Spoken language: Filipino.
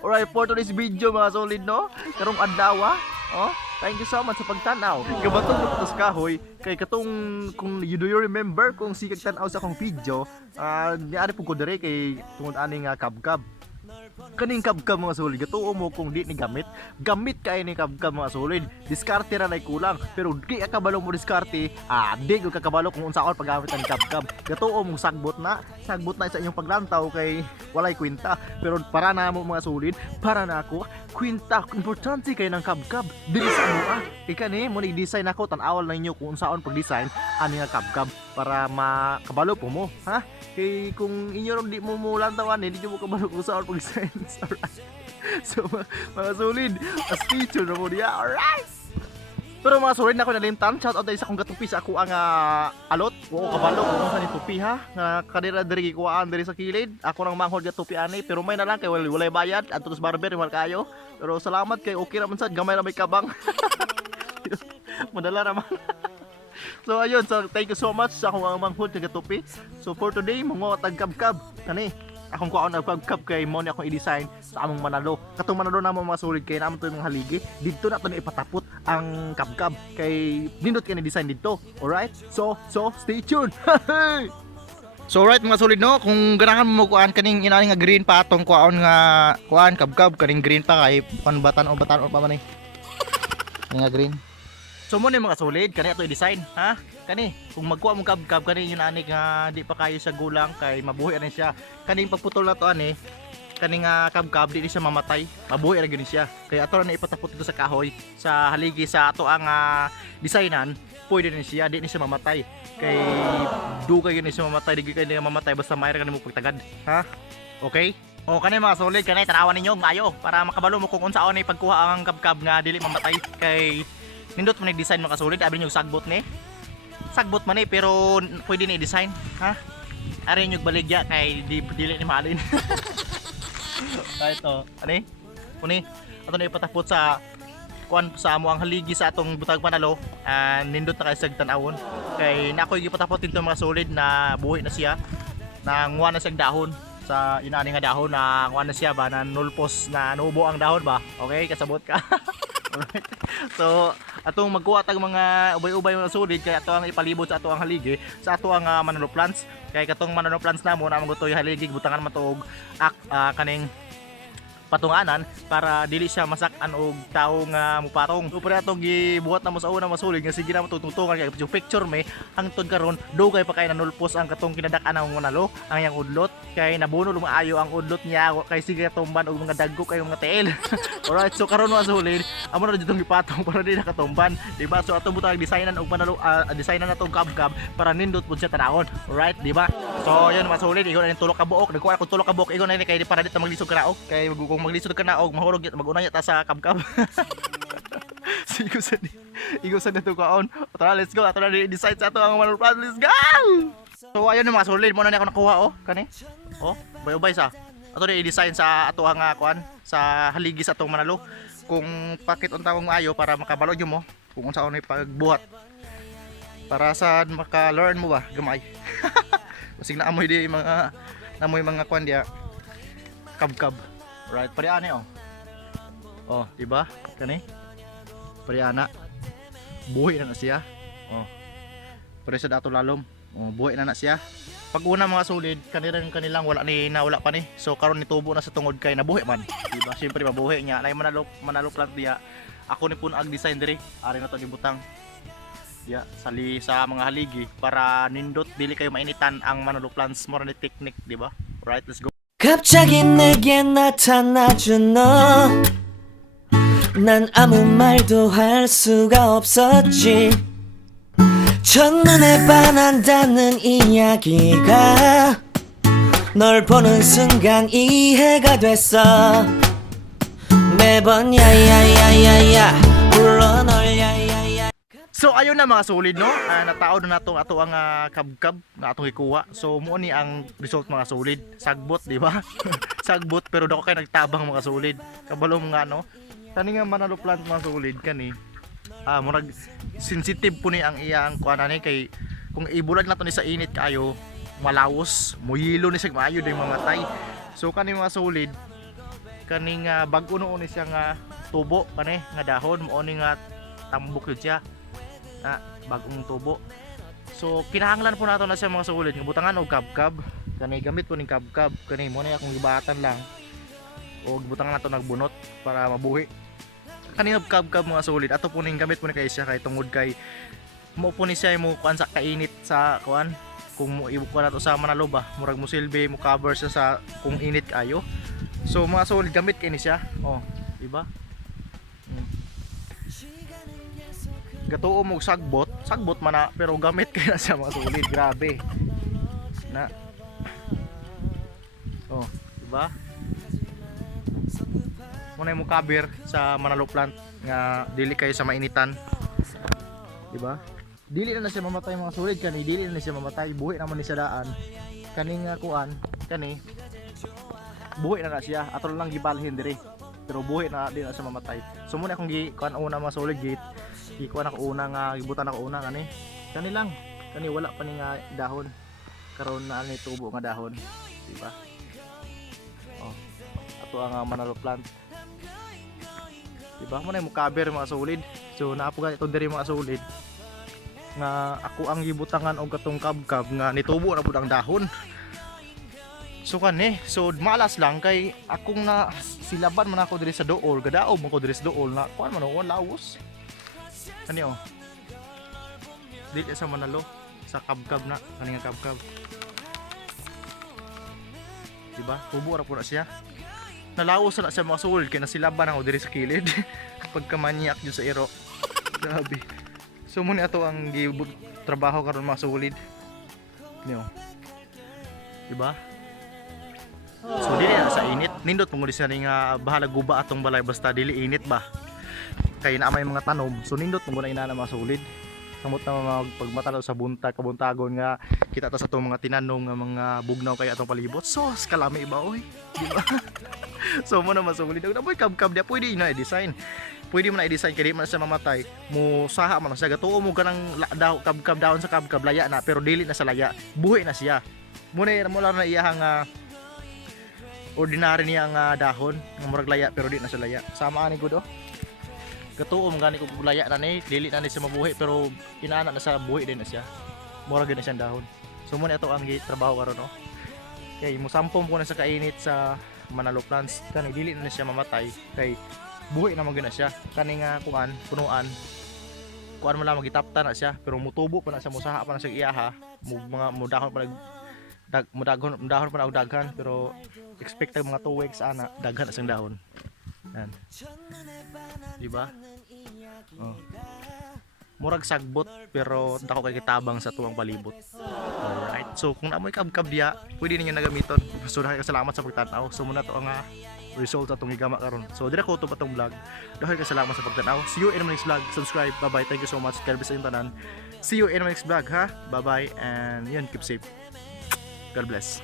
Alright, for today's video mga solid no, karong adlaw oh, thank you so much sa pagtanaw. Kabatong lutos kahoy kay katong kung do you remember kung si kagtanaw sa akong video, niari pud ko dire kay tungod ani nga kabkab. Kaning kabkab mga solid, gatuo mo kung di ni gamit kay ni kabkab mga solid. Diskarte ra nay kulang, pero di ka kabalo mo diskarte, di ko kakabalo kung unsaon paggamit ang kabkab. Gatuo mo sagbot na sa inyong paglantaw kay walay kwenta. Pero para na mo mga solid, para na ako kwenta, importante kay ng kabkab. Dili sa ano ikani mo ni design ako, tan-awal na inyo kung unsaon pag-design ani nga kabkab para makabalo po mo, ha? Kay kung inyo ron di mo lantawan, di mo kabalo kung saan pag-design. Alright. So mga solid, stay tuned na mo diya. Alright. Pero mga solid na ako nalimtan, shout out sa akong gatupi sa ako ang alot. Oo kabalo kung saan yung tupi ha. Nga kadira diri kuhaan diri sa kilid. Ako nang manghod gatupi ani, pero may na lang kay walay bayad. Adto sa barber wal kayo. Pero salamat kay okay ra man sad, gamay ra may kabang. Madala ra man. So ayun, so thank you so much sa akong manghod nga gatupi. So for today, mga tagkabkab kani. Akong kuhaon ang pagkab kay mo ni akong i-design sa among Manalo. Katong Manalo namo mga solid kay naman to mga haligi. Dito na to na ipatapot ang kabkab kay nindot kay ni design dito. Alright? So stay tuned. So alright mga solid no, kung ganahan mo kuan kaning inani nga green pa atong kuhaon nga kuan kabkab kaning green pa kay batan o pa man ni. Nga green. So mo ni mga solid kani ato i-design, ha? Kani kung magkuha mo kabkab kani yun ani nga di pa kayo sa gulang kay mabuhi ra siya. Kaning pagputol na to ani, kaning kabkab di siya mamatay, mabuhi ra gyud siya. Kaya ato na ipatapot dito sa kahoy sa haligi sa ato ang designan, pwede ni siya, di ni siya mamatay. Kay dugay gyud ni siya mamatay, di gyud niya mamatay basta mayra kanimo pagtagad, ha? Okay? O kani mga solid kanay tanawan ninyo maayo para makabalo mo kung unsaon ni pagkuha ang kabkab nga dili mamatay kay nindot mo ni design mga solid, abi niyo sagbot ni. Sagbot man pero pwede ni i-design, ha? Ari niyo baligya kay dili ni maalin. Kahit to, ani? Kuni ato na ipatapot sa kuan sa amo ang haligi sa atong butag Manalo, nindot na kay sag tan-awon. Kay nakoy gipatapot dito mga solid na buhi na siya. Nanguha na siyang dahon sa inani nga dahon na kuan na siya ba na nulpos na nubo ang dahon ba. Okay, kasabot ka. Alright. So atong magkuha tag mga ubay-ubay mga solid kay ato ang ipalibot sa ato ang haligi sa ato ang Manalo plants. Kay katong Manalo plants namo na magutoy haligi butangan matog kaning patunganan para dili siya masak-an og tawo nga mupatong. So para atong gibuhat na mo sa una masulid nga sige na matutungtungan kay yung picture may hangtod karon dugay pa kay nanulpos ang katong kinadak-an ng Manalo ang yang udlot kay nabunol maayo ang udlot niya kay sige tumban og mga dagko kay mga tiil. Alright, so karon mga solid amo na ditong gipatong para di nakatumban, di ba? So atong butang designan og Manalo designan natong kabkab para nindot pud siya tanawon. Alright, di ba? So yun mga solid, igon na tulok ka buok, nagkuha ko tulok ka buok igon na ni kay para dito maglisod ka naog kay kung maglisod ka na og mahurog mag-unay ta sa kabkab. Sigo sa to kaon. Tara, let's go. Ato na decide sa ato ang Manalo plants. Let's go. So ayun mga solid, mo na ako nakuha kani. Bay-ubay sa. Ato na i-design sa ato ang kuan sa haligi sa atong Manalo. Kung pakit unta kong maayo para makabalo jud mo kung unsa unay pagbuhat. Para sa maka-learn mo ba gamay. Basig na amoy di mga kuan dia kabkab. Right, pariana diba? Kani? Pariana. Buhi na siya. Pare sa dato lalom. Buhi na siya. Pag una mga solid, kanilang nawala pa ni. So karon nitubo na sa tungod kay nabuhi man. Diba? Syempre mabuhi niya. Nay Manalo plant diya. Ako ni pun ag design diri. Ari na to gibutang. Diya sali sa mga haligi para nindot dili kayo mainitan ang Manalo plants mo ni technique, diba? Right, let's go. 갑자기 내게 나타나준 너, 난 아무 말도 할 수가 없었지. 첫눈에 반한다는 이야기가 널 보는 순간 이해가 됐어. 매번 야야야야야 불러 널 야야야. So ayun na mga solid no, natao na nato ato ang kabkab na atong ikuha. So mo ni ang result mga solid, sagbot di ba? Sagbot pero dako kay nagtabang mga solid. Kabalo mga no. Kani nga Manalo plant mga solid kani. Murag sensitive po ni ang iyang kuan ani kay kung ibulag nato ni sa init kayo, malawos, muyilo ni sig maayo day mamatay. So kani mga solid kaning bag-o noon siya nga tubo kani nga dahon mo ni nga tambok yun siya bagong tubo. So kinahanglan po nato na siya mga sulid nga butangan og kabkab kani gamit po ning kabkab kani mo na akong gibatan lang o butangan nato nagbunot para mabuhi kani kabkab mga sulid. Ato po ning gamit po ni kay siya kay tungod kay mo po ni siya mo kuan sa kainit sa kuan kung mo ibuko nato sa Manalo ba murag mo silbi mo cover siya sa kung init kayo. So mga sulid gamit kay ni siya diba gatuo mo sagbot man na pero gamit kay na siya mga sulid. Grabe na diba muna mo cover sa Manalo plant nga dili kayo sa mainitan diba. Dili na siya mamatay mga sulid kani dili na siya mamatay buhi naman ni siya daan kani nga kuan kani buhi na siya ato lang gibalhin diri pero buhi na di na siya mamatay. So muna akong kuan una mga sulid gate ikuan ako una nga gibutan ako una kani lang kani wala pa ni nga dahon karon na ani tubo nga dahon diba. Ato ang Manalo plant diba mo na mo cover mga sulid. So naapo ganito diri mga sulid nga ako ang gibutangan og katong kabkab nga nitubo na pud ang dahon. So kani so malas lang kay akong na silaban man ako diri sa dool gadaob man ko diri sa dool na kuan man on laos kani dili sa Manalo sa kabkab na kani nga kabkab diba tubo ra pud na siya nalaos na siya mga sulid kay nasilaban ako diri sa kilid pagkamanyak jud sa iro. Grabe. So muna ato ang trabaho karon mga sulid niyo diba. So dili na sa init nindot mo di sa nga bahala guba atong balay basta dili init ba kay na may mga tanom. So nindot mo na ina mga sulid kamot na mga pagmatanaw sa kabuntagon nga kita ta sa atong mga tinanong nga mga bugnaw kay atong palibot. So kalami ba oy diba. So mo na masulid og naboy kabkab dia pwede na i-design. Pwede mo na i-design kay di man siya mamatay. Mo saha man siya gatuo mo ganang kabkab daon sa kabkab laya na pero dili na sa laya. Buhi na siya. Muna mo lang na iyang ordinary niya nga dahon nga murag laya pero di na siya laya. Sama ani gud gatuo mo gani ko laya na ni dili na ni siya mabuhi pero inaana na sa buhi din na siya. Murag gid na siya dahon. So muna ito ang trabaho karon kay mo sampom ko na sa kainit sa Manalo plants kani dili na siya mamatay kay buhi na magina siya kani nga kuan punuan mo lang magitapta na siya pero mutubo pa na siya musaha pa na siya iyaha mga mudahon pa dahon pa na og daghan pero expect mga 2 weeks ana daghan na siyang dahon yan diba. Murag sagbot pero dako kay kitabang sa tuwang palibot. Alright, so kung naamoy kabkab diya pwede ninyo nagamiton. So salamat sa pagtanaw. So muna to ang result atong igama karon. So dira ko to patong vlog. Dahil salamat sa pagtanaw. See you in my next vlog. Subscribe. Bye bye. Thank you so much. God bless sa tanan. See you in my next vlog ha. Bye bye and yun keep safe. God bless.